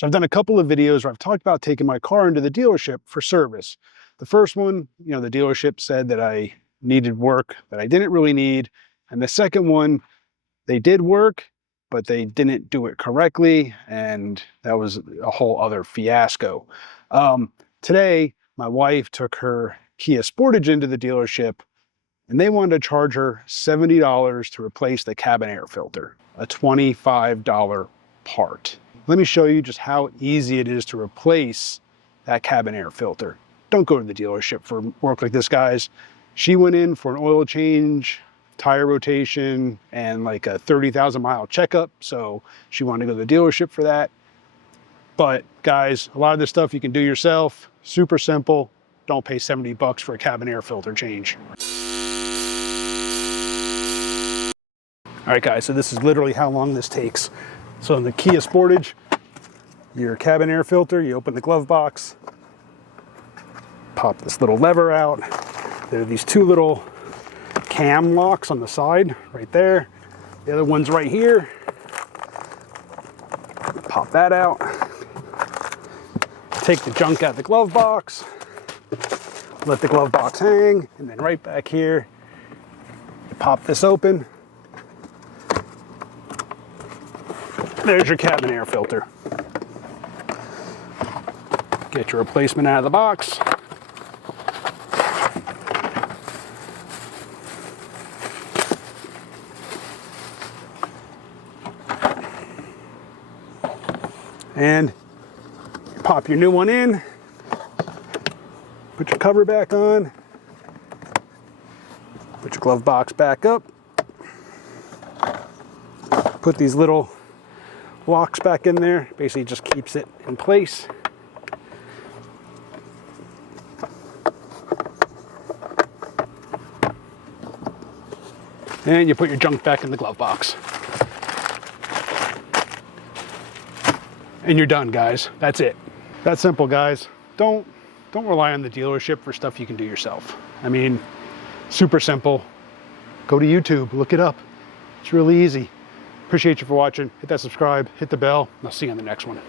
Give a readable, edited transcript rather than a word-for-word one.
So I've done a couple of videos where I've talked about taking my car into the dealership for service. The first one, the dealership said that I needed work that I didn't really need. And the second one, they did work, but they didn't do it correctly. And that was a whole other fiasco. Today, my wife took her Kia Sportage into the dealership and they wanted to charge her $70 to replace the cabin air filter, a $25 part. Let me show you just how easy it is to replace that cabin air filter. Don't go to the dealership for work like this, guys. She went in for an oil change, tire rotation, and like a 30,000 mile checkup. So she wanted to go to the dealership for that. But guys, a lot of this stuff you can do yourself. Super simple. Don't pay 70 bucks for a cabin air filter change. All right, guys, so this is literally how long this takes. So in the Kia Sportage, your cabin air filter, you open the glove box, pop this little lever out. There are these two little cam locks on the side, right there. The other one's right here. Pop that out. Take the junk out of the glove box. Let the glove box hang, and then right back here, you pop this open. There's your cabin air filter. Get your replacement out of the box. And pop your new one in. Put your cover back on. Put your glove box back up. Put these little locks back in there. Basically just keeps it in place. And you put your junk back in the glove box. And you're done, guys. That's it. That's simple, guys. Don't rely on the dealership for stuff you can do yourself. I mean, super simple. Go to YouTube, look it up. It's really easy. Appreciate you for watching. Hit that subscribe, hit the bell, and I'll see you on the next one.